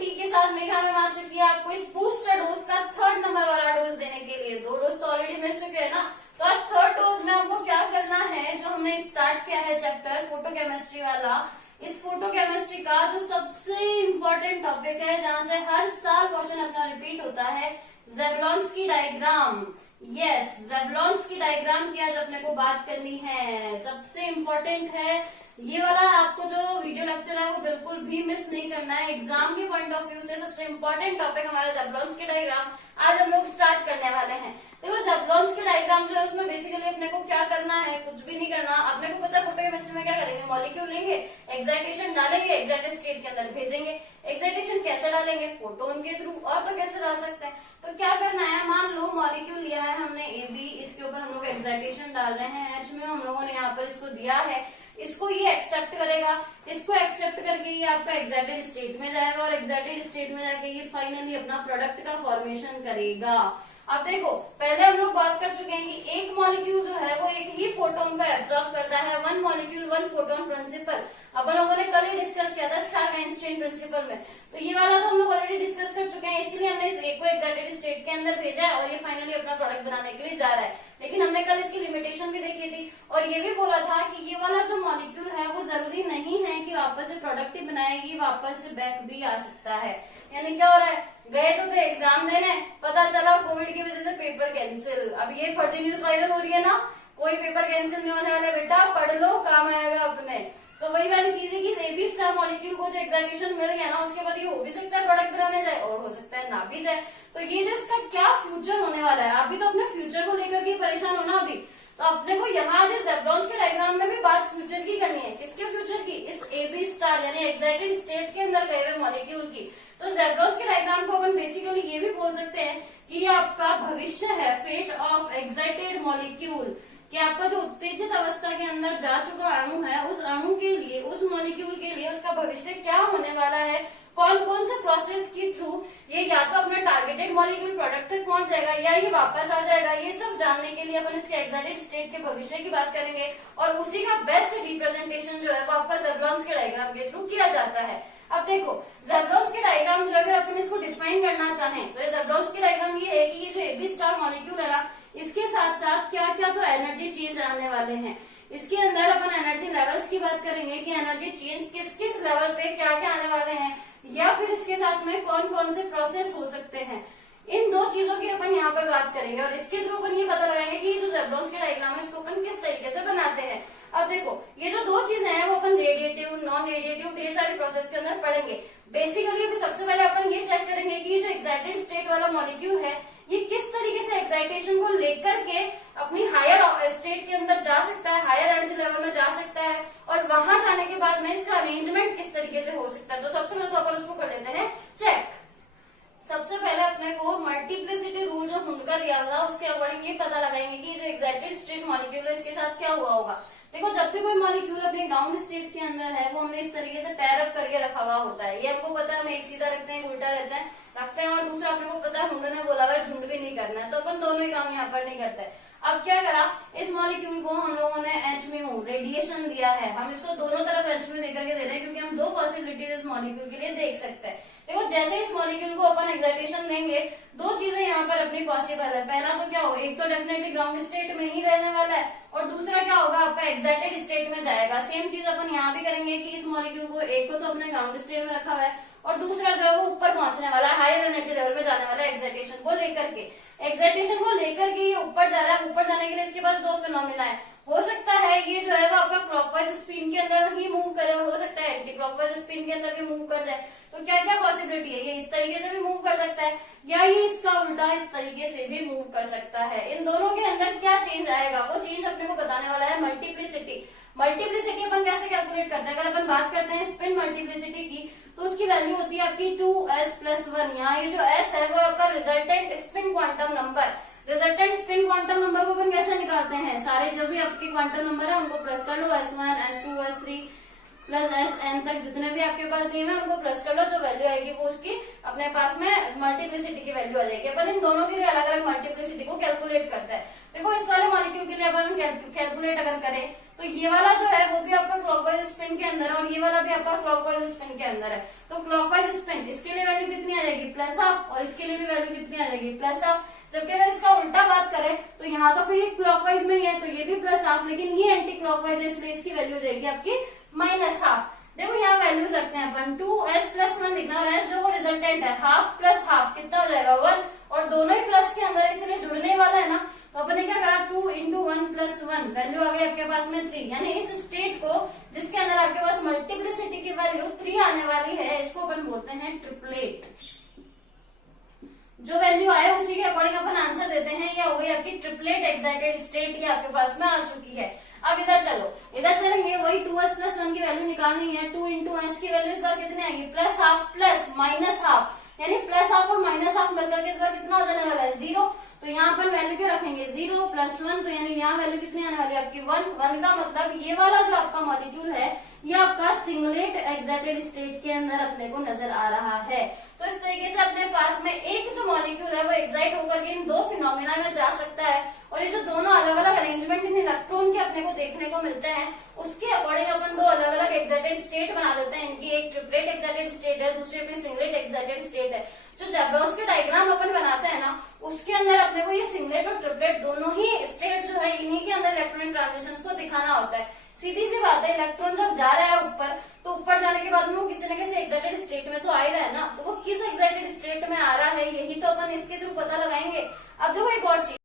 T के साथ Megha ma'am आ चुकी है आपको इस बूस्टर डोज का 3rd नंबर वाला डोज देने के लिए। 2 डोज तो ऑलरेडी मिल चुके हैं ना, तो आज 3rd डोज में हमको क्या करना है, जो हमने स्टार्ट किया है चैप्टर फोटोकेमिस्ट्री वाला, इस फोटोकेमिस्ट्री का जो सबसे इम्पोर्टेंट टॉपिक है, जहां से हर साल क्वेश्चन अपना रिपीट होता है, ज़ेबुलोन्स्की डायग्राम। यस, ज़ेबुलोन्स्की डायग्राम की आज अपने को बात करनी है, सबसे इम्पोर्टेंट है ये वाला। आपको जो वीडियो लेक्चर है वो बिल्कुल भी मिस नहीं करना है। एग्जाम के पॉइंट ऑफ व्यू से सबसे इम्पोर्टेंट टॉपिक हमारा ज़ेबुलोन्स्की डायग्राम आज हम लोग स्टार्ट करने वाले हैं। देखो ज़ेबुलोन्स्की डायग्राम जो है उसमें बेसिकली अपने को क्या करना है, कुछ भी नहीं करना। अपने को पता है फोटोकेमिस्ट्री में क्या करेंगे, मॉलिक्यूल लेंगे, एक्साइटेशन डालेंगे, एक्साइटेड स्टेट के अंदर भेजेंगे। एक्साइटेशन कैसे डालेंगे, फोटोन के थ्रू, और तो कैसे डाल सकते हैं। तो क्या करना है, मान लो मॉलिक्यूल लिया है हमने AB, इसके ऊपर हम लोग एक्साइटेशन डाल रहे हैं, H में हम लोगों ने यहाँ पर इसको दिया है, इसको ये एक्सेप्ट करेगा, इसको एक्सेप्ट करके ये आपका एक्साइटेड स्टेट में जाएगा, और एक्साइटेड स्टेट में जाके ये फाइनली अपना प्रोडक्ट का फॉर्मेशन करेगा। अब देखो, पहले हम लोग बात कर चुके हैं कि एक मॉलिक्यूल जो है वो एक ही फोटोन को एब्जॉर्ब करता है, 1 मॉलिक्यूल 1 फोटोन प्रिंसिपल। अपन लोगों ने कल ही डिस्कस किया था स्टार्क-आइंस्टाइन प्रिंसिपल में, तो ये वाला तो हम लोग ऑलरेडी डिस्कस कर चुके हैं, इसीलिए हमने इस एक को एक्साइटेड स्टेट के अंदर भेजा है और ये फाइनली अपना प्रोडक्ट बनाने के लिए जा रहा है। लेकिन हमने कल इसकी लिमिटेशन भी देखी थी, और ये भी बोला था कि ये वाला जो मॉलिक्यूल है वो जरूरी नहीं है कि वापस से प्रोडक्ट ही बनाएगी, वापस से बैक भी आ सकता है। यानी क्या हो रहा है, गए तो थे एग्जाम देने, पता चला कोविड की वजह से पेपर कैंसिल। अब ये फर्जी न्यूज वायरल हो रही है ना, कोई पेपर कैंसिल नहीं होने वाला बेटा, पढ़ लो, काम आएगा अपने। तो वही वाली चीज है कि AB स्टार मॉलिक्यूल को जो एक्साइटेशन मिल गया ना, उसके बाद ये हो भी सकता है प्रोडक्ट बनाने जाए, और हो सकता है ना भी जाए। तो ये जो इसका क्या फ्यूचर होने वाला है, आप भी तो अपने फ्यूचर को लेकर के परेशान हो ना अभी। तो अपने को यहाँ ज़ेबुलोन्स्की डायग्राम में भी बात फ्यूचर की करनी है। किसके फ्यूचर की, इस AB स्टार यानी एक्साइटेड स्टेट के अंदर गए हुए मॉलिक्यूल की। तो ज़ेबुलोन्स्की डायग्राम को अपन बेसिकली ये भी बोल सकते हैं कि ये आपका भविष्य है, फेट ऑफ एक्साइटेड मॉलिक्यूल, कि आपका जो उत्तेजित अवस्था के अंदर जा चुका अणु है, उस अणु के लिए, उस मॉलिक्यूल के लिए उसका भविष्य क्या होने वाला है, कौन कौन से प्रोसेस के थ्रू ये या तो अपने टारगेटेड मॉलिक्यूल प्रोडक्ट तक पहुंच जाएगा या ये वापस आ जाएगा, ये सब जानने के लिए अपन इसके एक्साइटेड स्टेट के भविष्य की बात करेंगे। और उसी का बेस्ट रिप्रेजेंटेशन जो है वो आपका ज़ेबुलोन्स्की डायग्राम के थ्रू किया जाता है। अब देखो, ज़ेबुलोन्स्की डायग्राम जो अगर अपन इसको डिफाइन करना चाहें तो ये ज़ेबुलोन्स्की डायग्राम ये है कि ये जो AB स्टार मॉलिक्यूल है ना, इसके साथ साथ क्या क्या तो एनर्जी चेंज आने वाले हैं। इसके अंदर अपन एनर्जी लेवल्स की बात करेंगे कि एनर्जी चेंज किस किस लेवल पे क्या क्या आने वाले हैं, या फिर इसके साथ में कौन कौन से प्रोसेस हो सकते हैं। इन दो चीजों की अपन यहाँ पर बात करेंगे, और इसके थ्रू अपन ये पता लगाएंगे कि जो ज़ेबुलोन्स्की डायग्राम है इसको अपन किस तरीके से बनाते हैं। अब देखो, ये जो दो चीजें हैं वो अपन रेडिएटिव, नॉन रेडिएटिव, ढेर सारी प्रोसेस के अंदर पढ़ेंगे। बेसिकली अभी सबसे पहले अपन ये चेक करेंगे कि जो एक्साइटेड स्टेट वाला मॉलिक्यूल है ये किस तरीके से एक्साइटेशन को लेकर के अपनी हायर स्टेट के अंदर जा सकता है, हायर एनर्जी लेवल में जा सकता है, और वहां जाने के बाद में इसका अरेंजमेंट किस तरीके से हो सकता है। तो सबसे पहले तो अपन उसको कर लेते हैं चेक। सबसे पहले अपने को मल्टीप्लिसिटी रूल जो हुंड का दिया था उसके अकॉर्डिंग ये पता लगाएंगे कि जो एक्साइटेड स्टेट मॉलिक्यूल है इसके साथ क्या हुआ होगा। देखो, जब भी कोई मॉलिक्यूल अपने ग्राउंड स्टेट के अंदर है वो हमने इस तरीके से पैर अप करके रखा हुआ होता है। ये हमको पता है, हम एक सीधा रखते हैं, उल्टा रहता है रखते हैं, और दूसरा अपने को पता है हुंड ने बोला हुआ है झुंड भी नहीं करना है, तो अपन दोनों ही काम यहाँ पर नहीं करते हैं। अब क्या करा, इस मॉलिक्यूल को हम लोगों ने H रेडिएशन दिया है, हम इसको दोनों तरफ H देकर के दे रहे हैं क्योंकि हम दो पॉसिबिलिटीज इस मॉलिक्यूल के लिए देख सकते हैं। देखो, जैसे इस मॉलिक्यूल को अपन एक्साइटेशन देंगे, दो चीजें यहाँ पर अपनी पॉसिबल है। पहला तो क्या हो, एक तो डेफिनेटली ग्राउंड स्टेट में ही रहने वाला है, और दूसरा क्या होगा, आपका एक्साइटेड स्टेट में जाएगा। सेम चीज अपन यहाँ भी करेंगे कि इस मॉलिक्यूल को एक को तो अपने ग्राउंड स्टेट में रखा हुआ है, और दूसरा जो है वो ऊपर पहुंचने वाला है, हायर एनर्जी लेवल में जाने वाला है एक्साइटेशन को लेकर के। एक्साइटेशन को लेकर के ये ऊपर जा रहा है, ऊपर जाने के लिए इसके पास दो फिनोमिना है। हो सकता है ये जो है वो आपका क्लॉकवाइज स्पिन के अंदर ही मूव करे, हो सकता है एंटी क्लॉकवाइज स्पिन के अंदर भी मूव कर जाए। तो क्या क्या पॉसिबिलिटी है, ये इस तरीके से भी मूव कर सकता है, या ये इसका उल्टा इस तरीके से भी मूव कर सकता है। इन दोनों के अंदर क्या चेंज आएगा, वो चेंज अपने को बताने वाला है मल्टीप्लिसिटी। मल्टीप्लिसिटी अपन कैसे कैलकुलेट करते हैं, अगर अपन बात करते हैं स्पिन मल्टीप्लिसिटी की, तो उसकी वैल्यू होती है आपकी 2s+1। यहाँ ये जो s है वो आपका resultant spin quantum number. Resultant spin quantum number को अपन कैसे निकालते हैं, सारे जो भी आपके क्वांटम नंबर है उनको प्लस कर लो, S1 S2 S3 plus Sn तक जितने भी आपके पास दिए हैं उनको प्लस कर लो, जो वैल्यू आएगी वो उसकी अपने पास में मल्टीप्लिसिटी की वैल्यू आ जाएगी। अपन इन दोनों के लिए अलग अलग मल्टीप्लिसिटी को कैलकुलेट करते हैं। देखो, इस वाले मॉलिक्यूल के लिए अपन कैलकुलेट अगर करें तो ये वाला जो है वो भी आपका क्लॉकवाइज स्पिन स्पिन के अंदर है और ये वाला भी आपका क्लॉकवाइज स्पिन के अंदर है। तो क्लॉकवाइज स्पिन इसके लिए वैल्यू कितनी आ जाएगी प्लस हाफ और इसके लिए भी वैल्यू कितनी आ जाएगी प्लस हाफ। जबकि अगर इसका उल्टा बात करें तो यहाँ तो फिर ये क्लॉकवाइज में ही है तो ये भी प्लस हाफ, लेकिन ये एंटी क्लॉकवाइज है इसलिए इसकी वैल्यू हो जाएगी आपकी माइनस हाफ। देखो यहाँ वैल्यूज रखते हैं अपन 2s+1 लिखना और s जो वो रिजल्टेंट है हाफ प्लस हाफ कितना हो जाएगा 1 और दोनों ही प्लस के अंदर इसलिए जुड़ने वाला है ना, तो अपन ने क्या करा 2 × 1+1 वैल्यू आ गई आपके पास में 3, यानी इस स्टेट को जिसके अंदर आपके पास मल्टीप्लिसिटी की वैल्यू 3 आने वाली है इसको अपन बोलते हैं ट्रिपलेट। जो वैल्यू आए उसी के अकॉर्डिंग अपन आंसर देते हैं। ये हो गई आपकी ट्रिपलेट एक्साइटेड स्टेट, ये आपके पास में आ चुकी है। अब इधर चलो, इधर चलेंगे वही 2s+1 की वैल्यू निकालनी है। 2 × s की वैल्यू इस बार कितनी आएगी plus half plus minus half, यानी प्लस हाफ और माइनस हाफ मिलकर के इस बार कितना हो जाने वाला है 0। तो यहाँ पर वैल्यू क्या रखेंगे 0 + 1, तो यानी यहाँ वैल्यू कितनी आने वाली है आपकी 1 का मतलब ये वाला जो आपका मॉलिक्यूल है ये आपका सिंगलेट एक्साइटेड स्टेट के अंदर अपने को नजर आ रहा है। तो इस तरीके से अपने पास में एक जो मॉलिक्यूल है वो एक्साइट होकर के इन दो फिनोमिना में जा सकता है और ये जो दोनों अलग अलग अरेंजमेंट इन इलेक्ट्रॉन के अपने को देखने को मिलते हैं उसके अकॉर्डिंग अपन दो अलग अलग एक्साइटेड स्टेट बना देते हैं। इनकी एक ट्रिपलेट एक्साइटेड स्टेट है, दूसरी अपनी सिंगलेट एक्साइटेड स्टेट है। जो जैब्रॉस के डायग्राम अपन बनाते हैं ना उसके अंदर अपने को ये सिंगलेट और ट्रिपलेट दोनों ही स्टेट जो है इन्हीं के अंदर इलेक्ट्रॉनिक ट्रांजिशंस को दिखाना होता है। सीधी सी बात है, इलेक्ट्रॉन जब जा रहा है ऊपर तो ऊपर जाने के बाद में वो किसी न किसी एक्साइटेड स्टेट में तो आ ही रहा है ना, तो वो किस एक्साइटेड स्टेट में आ रहा है यही तो अपन इसके थ्रू पता लगाएंगे। अब देखो एक और चीज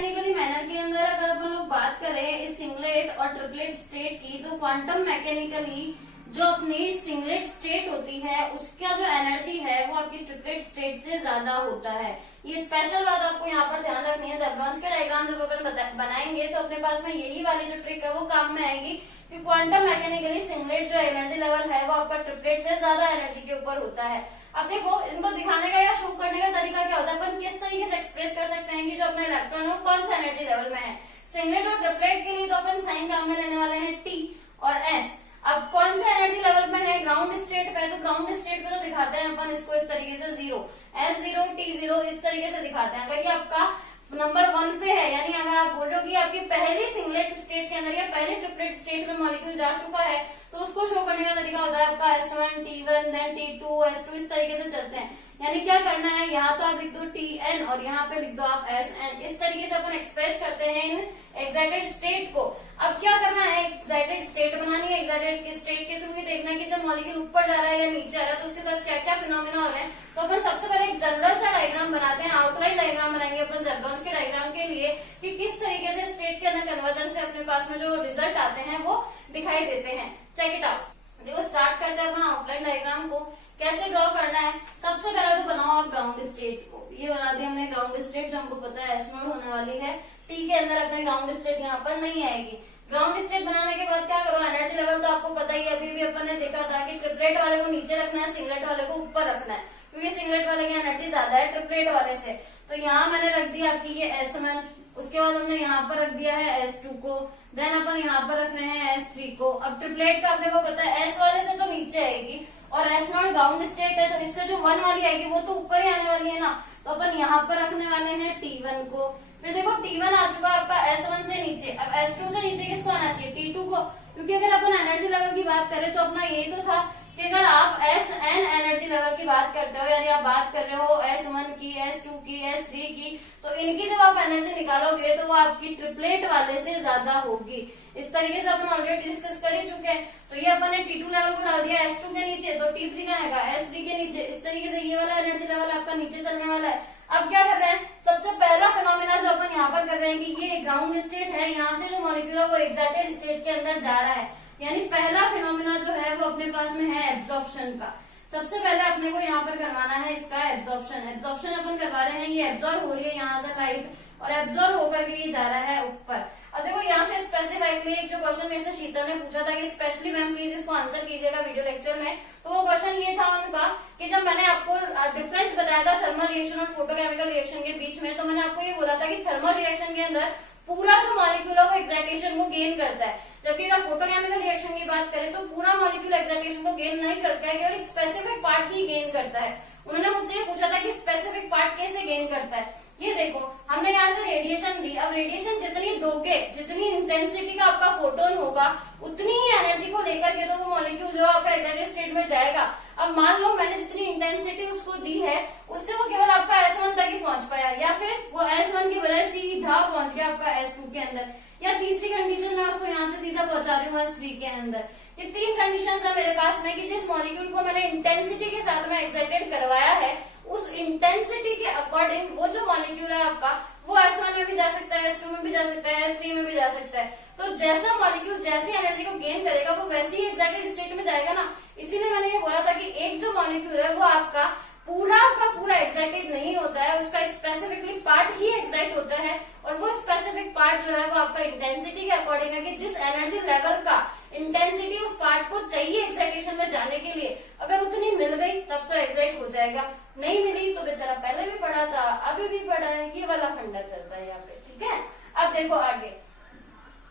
मैकेनिकली मैनर के अंदर अगर अपन लोग बात करें इस सिंगलेट और ट्रिपलेट स्टेट की, तो क्वांटम मैकेनिकली जो अपनी सिंगलेट स्टेट होती है उसका जो एनर्जी है वो आपकी ट्रिपलेट स्टेट से ज्यादा होता है। ये स्पेशल बात आपको यहाँ पर ध्यान रखनी है। जैब्रॉन्स के डायग्राम जब अपन बनाएंगे तो अपने पास में यही वाली जो ट्रिक है वो काम में आएगी कि क्वांटम मैकेनिकली सिंगलेट जो एनर्जी लेवल है वो आपका ट्रिपलेट से ज्यादा एनर्जी के ऊपर होता है। अब देखो इनको दिखाने का या शो करने का तरीका क्या होता है, अपन किस तरीके से एक्सप्रेस कर सकते हैं कि जो अपना इलेक्ट्रॉन है कौन सा एनर्जी लेवल में है। सिंगलेट और ट्रिपलेट के लिए तो अपन साइन काम में लेने वाले हैं T और S। अब कौन सा एनर्जी लेवल में है ग्राउंड स्टेट पे, तो ग्राउंड स्टेट पे तो दिखाते हैं अपन इसको इस तरीके से 0 S0 T0 इस तरीके से दिखाते हैं। अगर ये आपका नंबर 1 पे है, यानी अगर आप बोल रहे हो कि आपकी पहली सिंगलेट स्टेट के अंदर या पहले ट्रिपलेट स्टेट में मॉलिक्यूल जा चुका है तो उसको शो करने का तरीका होता है आपका S1 T1 then T2 S2 इस तरीके से चलते हैं। यानी क्या करना है, यहाँ तो आप लिख दो Tn और यहाँ पे लिख दो आप Sn। इस तरीके से अपन एक्सप्रेस करते हैं इन एक्साइटेड स्टेट को। अब क्या करना है, एक्साइटेड स्टेट बनानी है। एक्साइटेड स्टेट के थ्रू ये देखना है कि जब मॉलिक्यूल ऊपर जा रहा है या नीचे आ रहा है तो उसके साथ क्या क्या फिनोमिना हो रहे हैं। तो अपन सबसे पहले एक जनरल सा डायग्राम बनाते हैं, आउटलाइन डायग्राम बनाएंगे अपन जैब्रॉन्स के डायग्राम के लिए कि किस तरीके से स्टेट के अंदर कन्वर्जन से अपने पास में जो रिजल्ट आते हैं वो दिखाई देते हैं। Check it out. देखो स्टार्ट करते हैं अपन आउटलाइन डायग्राम को। कैसे ड्रॉ करना है, सबसे पहले तो बनाओ आप ग्राउंड स्टेट को। ये बना दिया हमने ग्राउंड स्टेट जो हमको पता है S0 होने वाली है। T के अंदर अपने ग्राउंड स्टेट यहाँ पर नहीं आएगी। ग्राउंड स्टेट बनाने के बाद क्या करो, एनर्जी लेवल तो आपको पता ही है, अभी भी अपन ने देखा था कि ट्रिपलेट वाले को नीचे रखना है, सिंगलेट वाले को ऊपर रखना है, क्योंकि सिंगलेट वाले की एनर्जी ज्यादा है ट्रिपलेट वाले से। तो यहाँ मैंने रख दिया आपकी ये S1, उसके बाद हमने यहाँ पर रख दिया है S2 को, देन अपन यहाँ पर रख रहे हैं S3 को। अब ट्रिपलेट का अपने को पता है S वाले से तो नीचे आएगी और S0 ग्राउंड स्टेट है तो इससे जो 1 वाली आएगी वो तो ऊपर ही आने वाली है ना, तो अपन यहाँ पर रखने वाले हैं T1 को। फिर देखो T1 आ चुका आपका S1 से नीचे, अब S2 से नीचे किसको आना चाहिए T2 को, क्योंकि अगर अपन एनर्जी लेवल की बात करें तो अपना ये तो था कि अगर आप Sn एनर्जी लेवल की बात करते हो, यानी आप बात कर रहे हो S1 की, S2 की, S3 की, तो इनकी जब आप एनर्जी निकालोगे तो वो आपकी ट्रिपलेट वाले से ज्यादा होगी। इस तरीके से अपन ऑलरेडी डिस्कस कर ही चुके हैं। तो ये अपन ने T2 लेवल को डाल दिया S2 के नीचे, तो T3 का आएगा S3 के नीचे। इस तरीके से ये वाला एनर्जी लेवल आपका नीचे चलने वाला है। अब क्या कर रहे हैं, सबसे पहला फिनोमिना जो अपन यहाँ पर कर रहे हैं कि ये ग्राउंड स्टेट है, यहाँ से जो मॉलिक्यूल है वो एक्साइटेड स्टेट के अंदर जा रहा है, यानी पहला फिनोमिना जो है वो अपने पास में है एब्जॉर्प्शन का। सबसे पहले अपने को यहाँ पर करवाना है इसका एब्जॉर्प्शन। एब्जॉर्प्शन अपन करवा रहे हैं, ये एब्जॉर्ब हो रही है यहाँ से लाइट और एब्जॉर्ब होकर के ये जा रहा है ऊपर। अब देखो यहाँ से स्पेसिफाइकली एक जो क्वेश्चन मेरे से शीतल ने पूछा था कि स्पेशली मैम प्लीज इसको आंसर कीजिएगा वीडियो लेक्चर में, तो वो क्वेश्चन ये था उनका कि जब मैंने आपको डिफरेंस बताया था थर्मल रिएक्शन और फोटोकेमिकल रिएक्शन के बीच में, तो मैंने आपको ये बोला था कि थर्मल रिएक्शन के अंदर पूरा जो मॉलिक्यूल है वो एक्साइटेशन को गेन करता है, जबकि अगर फोटोकेमिकल रिएक्शन की बात करें तो पूरा मॉलिक्यूल एक्साइटेशन को गेन नहीं करता है, केवल स्पेसिफिक पार्ट ही गेन करता है। उन्होंने मुझसे ये पूछा था कि स्पेसिफिक पार्ट कैसे गेन करता है, ये देखो हमने यहाँ से रेडिएशन दी, अब रेडिएशन जितनी दोगे, जितनी इंटेंसिटी का आपका फोटोन होगा उतनी ही एनर्जी को लेकर के तो वो मॉलिक्यूल जो आपका एक्साइटेड स्टेट में जाएगा। अब मान लो मैंने जितनी इंटेंसिटी उसको दी है उससे वो केवल आपका S1 तक ही पहुंच पाया, या फिर वो S1 की बजाय सीधा पहुंच गया आपका S2 के अंदर, या तीसरी कंडीशन में उसको यहाँ से सीधा पहुंचा रही हूँ S3 के अंदर। ये तीन कंडीशन है मेरे पास में कि जिस मॉलिक्यूल को मैंने इंटेंसिटी के साथ में एक्साइटेड करवाया है उस इंटेंसिटी के अकॉर्डिंग वो जो मॉलिक्यूल है आपका वो S1 में भी जा सकता है, S2 में भी जा सकता है, S3 में भी जा सकता है। तो जैसा मॉलिक्यूल जैसी एनर्जी को गेन करेगा वो वैसी ही एक्साइटेड स्टेट में जाएगा ना। इसीलिए मैंने ये बोला था कि एक जो मॉलिक्यूल है वो आपका पूरा का पूरा एक्साइटेड नहीं होता है, उसका स्पेसिफिकली पार्ट ही एक्साइट होता है, और वो स्पेसिफिक पार्ट जो है वो आपका इंटेंसिटी के अकॉर्डिंग है कि जिस एनर्जी लेवल का इंटेंसिटी उस पार्ट को चाहिए एक्साइटेशन में जाने के लिए, अगर उतनी मिल गई तब तो एक्साइट हो जाएगा, नहीं मिली तो बेचारा पहले भी पढ़ा था अभी भी पढ़ा है, ये वाला फंडा चलता है यहाँ पे। ठीक है, अब देखो आगे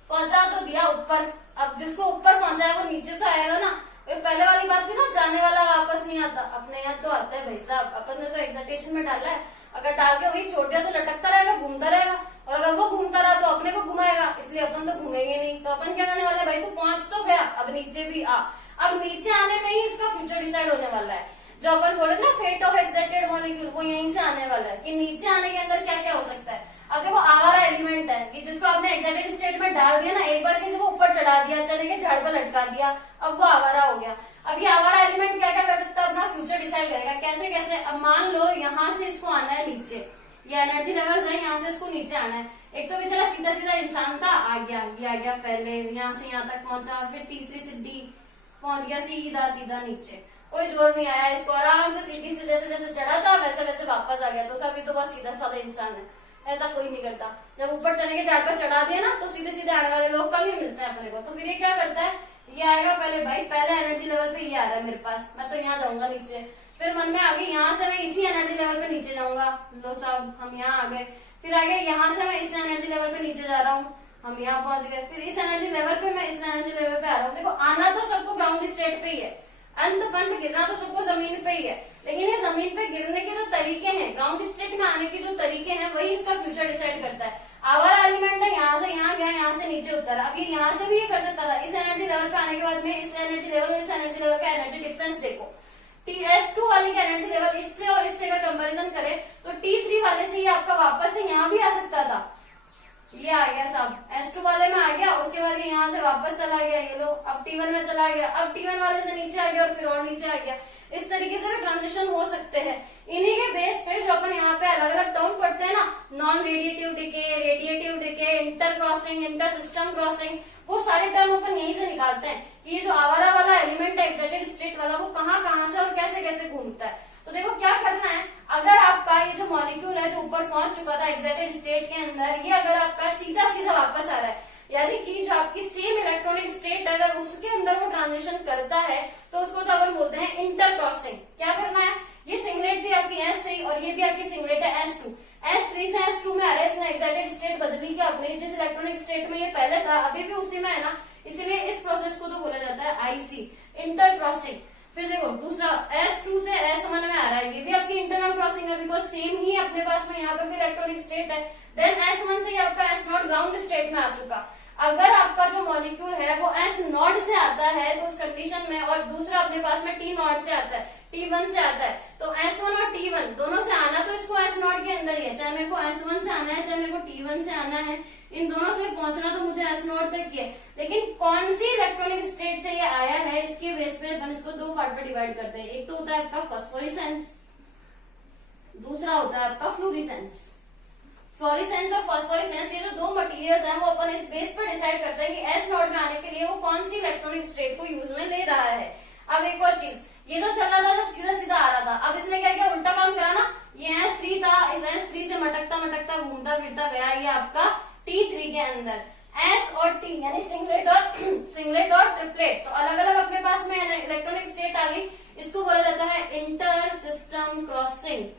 पहुंचा तो दिया ऊपर, अब जिसको ऊपर पहुंचा है वो नीचे तो आएगा ना। पहले वाली बात थी ना, जाने वाला वापस नहीं आता, अपने यहाँ तो आता है भाई साहब, अपन ने तो एक्साइटेशन में डाला है, अगर डाल के वही छोड़ दिया तो लटकता रहेगा, घूमता रहेगा, और अगर वो घूमता रहा तो अपने को घुमाएगा, इसलिए अपन तो घूमेंगे नहीं। तो अपन क्या करने वाले हैं भाई, तो पहुंच तो गया, अब नीचे भी आ। अब नीचे आने में ही इसका फ्यूचर डिसाइड होने वाला है। जो अपन बोले ना फेट ऑफ एक्साइटेड मॉलिक्यूल, वो यहीं से आने वाला है कि नीचे आने के अंदर क्या क्या हो सकता है। अब देखो आवारा एलिमेंट है कि जिसको आपने एक्साइटेड स्टेट में डाल दिया ना, एक बार किसी को ऊपर चढ़ा दिया, चले के झाड़ पर लटका दिया, अब वो आवारा हो गया। अब ये आवारा एलिमेंट क्या क्या कर सकता है, अपना फ्यूचर डिसाइड करेगा। कैसे कैसे, अब मान लो यहाँ से इसको आना है नीचे, ये एनर्जी लेवल है, यहाँ से इसको नीचे आना है। एक तो बेचारा सीधा सीधा इंसान था, आ गया, ये आ गया पहले, यहाँ से यहाँ तक पहुंचा, फिर तीसरी सीढ़ी पहुंच गया सीधा सीधा नीचे, कोई जोर नहीं आया इसको, आराम से सीढ़ी से जैसे जैसे चढ़ा था वैसे वैसे वापस आ गया। तो सभी तो बहुत सीधा साधा इंसान है, ऐसा कोई नहीं करता। जब ऊपर चले के झाड़ पर चढ़ा दिया ना तो सीधे सीधे आने वाले लोग कम ही मिलते हैं अपने को। तो फिर ये क्या करता है, ये आएगा पहले, भाई पहले एनर्जी लेवल पे ये आ रहा है मेरे पास, मैं तो यहाँ जाऊंगा नीचे, फिर मन में आ गई यहाँ से मैं इसी एनर्जी लेवल पे नीचे जाऊंगा, लो साहब हम यहाँ आ गए, फिर आगे यहाँ से मैं इस एनर्जी लेवल पे नीचे जा रहा हूँ, हम यहाँ पहुंच गए, फिर इस एनर्जी लेवल पे मैं इस एनर्जी लेवल पे आ रहा हूँ। देखो आना तो सबको ग्राउंड स्टेट पे ही है, अंत पंत गिरना तो सबको जमीन पे ही है, लेकिन ये जमीन पे गिरने के जो तरीके हैं, ग्राउंड स्टेट में आने के जो तरीके हैं, वही इसका फ्यूचर डिसाइड करता है। आवारा एलिमेंट है, यहाँ से यहाँ गया, यहाँ से नीचे उतरा, अब ये यहाँ से भी ये कर सकता था, इस एनर्जी लेवल पे आने के बाद में इस एनर्जी लेवल और इस एनर्जी लेवल का एनर्जी डिफरेंस देखो, TS2 वाली का एनर्जी लेवल इससे और इससे का कंपैरिजन करें तो T3 वाले से ये आपका वापस से यहाँ भी आ सकता था, ये आ गया सब S2 वाले में आ गया, उसके बाद ये यहाँ से वापस चला गया, ये लो अब T1 में चला गया, अब T1 वाले से नीचे आ गया और फिर और नीचे आ गया। इस तरीके से भी ट्रांजिशन हो सकते हैं। इन्हीं के बेस पे जो अपन यहाँ पे अलग अलग टर्म पढ़ते हैं ना, non radiative decay, radiative decay, inter crossing, inter system crossing, वो सारे टर्म अपन यहीं से निकालते हैं कि ये जो आवारा वाला एलिमेंट है एक्साइटेड स्टेट वाला, वो कहाँ कहाँ से और कैसे कैसे घूमता है। तो देखो क्या करना है, अगर आपका ये जो मॉलिक्यूल है जो ऊपर पहुंच चुका था एक्साइटेड स्टेट के अंदर, ये अगर आपका सीधा सीधा वापस आ रहा है, यानी कि जो आपकी सेम इलेक्ट्रॉनिक स्टेट अगर उसके अंदर वो ट्रांजिशन करता है तो उसको तो अपन बोलते हैं इंटर क्रॉसिंग। क्या करना है, ये सिंगलेट थी आपकी S3 और ये भी आपकी सिंगलेट है S2, S3 से S2 में आ रहा है, इसने एक्साइटेड स्टेट बदली क्या अपनी, जिस इलेक्ट्रॉनिक स्टेट में ये पहले था अभी भी उसी में है ना, इसीलिए इस प्रोसेस को तो बोला जाता है IC, इंटर क्रॉसिंग। फिर देखो दूसरा S2 से S1 में आ रहा है, ये भी आपकी इंटरनल क्रॉसिंग है, बिकॉज सेम ही अपने पास में यहाँ पर भी इलेक्ट्रॉनिक स्टेट है। देन S1 से आपका S0 ग्राउंड स्टेट में आ चुका। अगर आपका जो मॉलिक्यूल है वो S0 से आता है तो उस कंडीशन में, और दूसरा अपने पास में T0 से आता है, T1 से आता है, तो S1 और T1 दोनों से आना तो इसको S0 के अंदर ही है, चाहे मेरे को S1 से आना है चाहे मेरे को T1 से आना है, इन दोनों से पहुंचना तो मुझे S0 तक ही है। लेकिन कौन सी इलेक्ट्रॉनिक स्टेट से ये आया है इसके बेस पे अपन इसको दो पार्ट पे डिवाइड करते हैं। एक तो होता है आपका फास्फोरेसेंस, दूसरा होता है आपका फ्लोरेसेंस। फ्लोरेसेंस और फास्फोरेसेंस, ये जो दो मटेरियल्स हैं वो अपन इस बेस पर डिसाइड करते हैं कि S0 में आने के लिए वो कौन सी इलेक्ट्रॉनिक स्टेट को यूज में ले रहा है। अब एक और चीज, ये तो चल रहा था जब सीधा सीधा आ रहा था, अब इसने क्या किया, उल्टा काम करा ना, ये S3 था, इस S3 से मटकता मटकता घूमता फिरता गया ये आपका T3 के अंदर। S और T यानी सिंगलेट और ट्रिपलेट, तो अलग अलग अपने पास में इलेक्ट्रॉनिक स्टेट आ गई, इसको बोला जाता है इंटर सिस्टम क्रॉसिंग।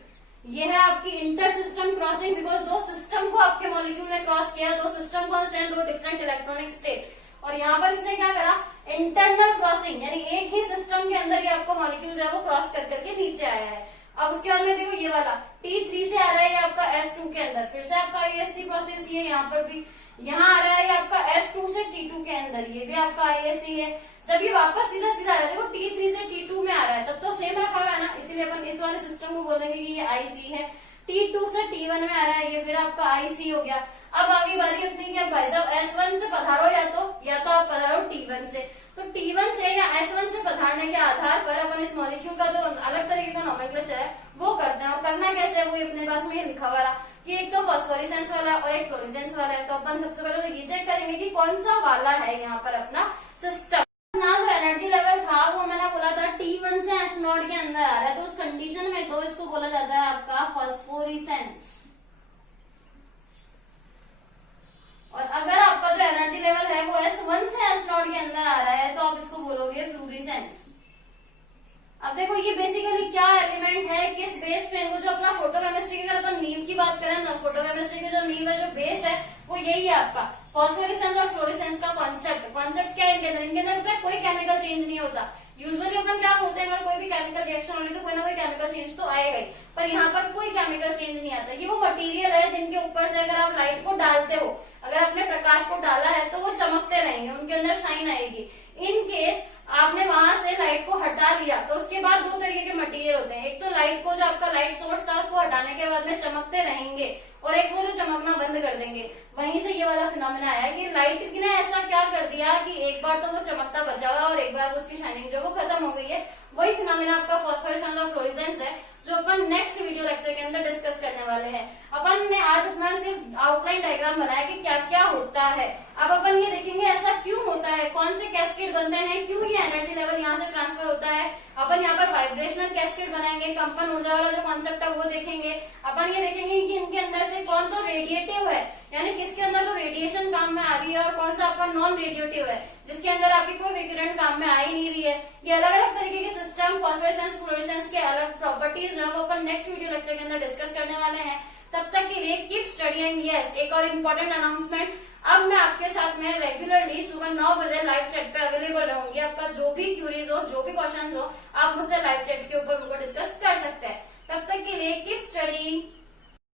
ये है आपकी इंटर सिस्टम क्रॉसिंग, बिकॉज दो सिस्टम को आपके मॉलिक्यूल ने क्रॉस किया, दो सिस्टम कौन से हैं, दो डिफरेंट इलेक्ट्रॉनिक स्टेट। और यहाँ पर इसने क्या करा, इंटरनल क्रॉसिंग, यानी एक ही सिस्टम के अंदर ये आपका मॉलिक्यूल जो है वो क्रॉस कर करके नीचे आया है। अब उसके बाद में देखो ये वाला T3 से आ रहा है ये आपका S2 के अंदर, फिर से आपका ISC प्रोसेस ये यहाँ पर भी यहाँ आ रहा है ये आपका S2 से T2 के अंदर, ये भी आपका ISC है। जब ये वापस सीधा सीधा आ रहा है देखो T3 से T2 में आ रहा है, तब तो सेम रखा हुआ है ना, इसीलिए अपन इस वाले सिस्टम को बोलेंगे कि ये IC है। T2 से T1 में आ रहा है, ये फिर आपका IC हो गया। अब आगे बारी अपनी कि भाई साहब S1 से पधारो या तो आप पधारो T1 से, तो T1 से या S1 से पधारने के आधार पर अपन इस मॉलिक्यूल का जो अलग तरीके का नोमेनक्लेचर है वो करते हैं। और करना कैसे है वो अपने पास में लिखा हुआ रहा कि एक तो फॉस्फोरेसेंस वाला और एक फ्लोरेसेंस वाला है। तो अपन सबसे पहले तो ये चेक करेंगे कि कौन सा वाला है यहाँ पर अपना सिस्टम। ना जो एनर्जी लेवल था वो मैंने बोला था T1 से S0 के अंदर आ रहा है, तो उस कंडीशन में तो इसको बोला जाता है आपका फॉस्फोरेसेंस। और अगर आपका जो एनर्जी लेवल है वो S1 से S0 के अंदर आ रहा है तो आप इसको बोलोगे फ्लूरिसेंस। अब देखो ये बेसिकली क्या एलिमेंट है, किस बेस पे इनको, जो अपना फोटोकेमिस्ट्री की अगर अपन नींव की बात करें ना, फोटोकेमिस्ट्री की जो नींव है, जो बेस है वो यही है आपका फॉस्फोरेसेंस और फ्लोरेसेंस का कॉन्सेप्ट। कॉन्सेप्ट क्या है इनके अंदर पता है, कोई केमिकल चेंज नहीं होता। यूजुअली अपन क्या बोलते हैं, अगर कोई भी केमिकल रिएक्शन होने तो कोई ना कोई केमिकल चेंज तो आएगा ही, पर यहाँ पर कोई केमिकल चेंज नहीं आता। ये वो मटेरियल है जिनके ऊपर से अगर आप लाइट को डालते हो, अगर आपने प्रकाश को डाला है तो वो चमकते रहेंगे, उनके अंदर शाइन आएगी। इन केस आपने वहां से लाइट को हटा लिया तो उसके बाद दो तरीके के मटेरियल होते हैं, एक तो लाइट को जो आपका लाइट सोर्स था उसको हटाने के बाद में चमकते रहेंगे, और एक वो जो चमकना बंद कर देंगे। वहीं से ये वाला फिनोमेना आया कि लाइट ने ऐसा क्या कर दिया कि एक बार तो वो चमकता बचा हुआ और एक बार उसकी शाइनिंग जो वो खत्म हो गई है। वही फिनोमेना आपका फॉस्फोरेसेंस और फ्लोरेसेंस है, जो अपन नेक्स्ट वीडियो लेक्चर के अंदर डिस्कस करने वाले हैं। अपन ने आज अपना सिर्फ आउटलाइन डायग्राम बनाया कि क्या क्या होता है। अब अपन ये देखेंगे ऐसा क्यों होता है, कौन से कैस्केड बनते हैं, क्यों ये एनर्जी लेवल यहाँ से ट्रांसफर होता है। अपन यहाँ पर वाइब्रेशनल कैस्केड बनाएंगे, कंपन ऊर्जा वाला जो कॉन्सेप्ट है वो देखेंगे। अपन ये देखेंगे कि इनके अंदर से कौन तो रेडिएटिव है, यानी किसके अंदर तो रेडिएशन काम में आ रही है, और कौन सा आपका नॉन रेडिएटिव है जिसके अंदर आपकी कोई विकिरण काम में आ ही नहीं रही है। ये अलग अलग तरीके के सिस्टम, फॉस्फोरेसेंस फ्लोरेसेंस के अलग प्रॉपर्टीज है वो अपन नेक्स्ट वीडियो लेक्चर के अंदर डिस्कस करने वाले हैं। तब तक के लिए कीप स्टडी एंड यस, एक और इम्पोर्टेंट अनाउंसमेंट, अब मैं आपके साथ में रेगुलरली सुबह 9 बजे लाइव चैट पे अवेलेबल रहूंगी। आपका जो भी क्यूरीज हो, जो भी क्वेश्चन हो, आप मुझसे लाइव चैट के ऊपर उनको डिस्कस कर सकते हैं। तब तक के लिए कीप स्टडी।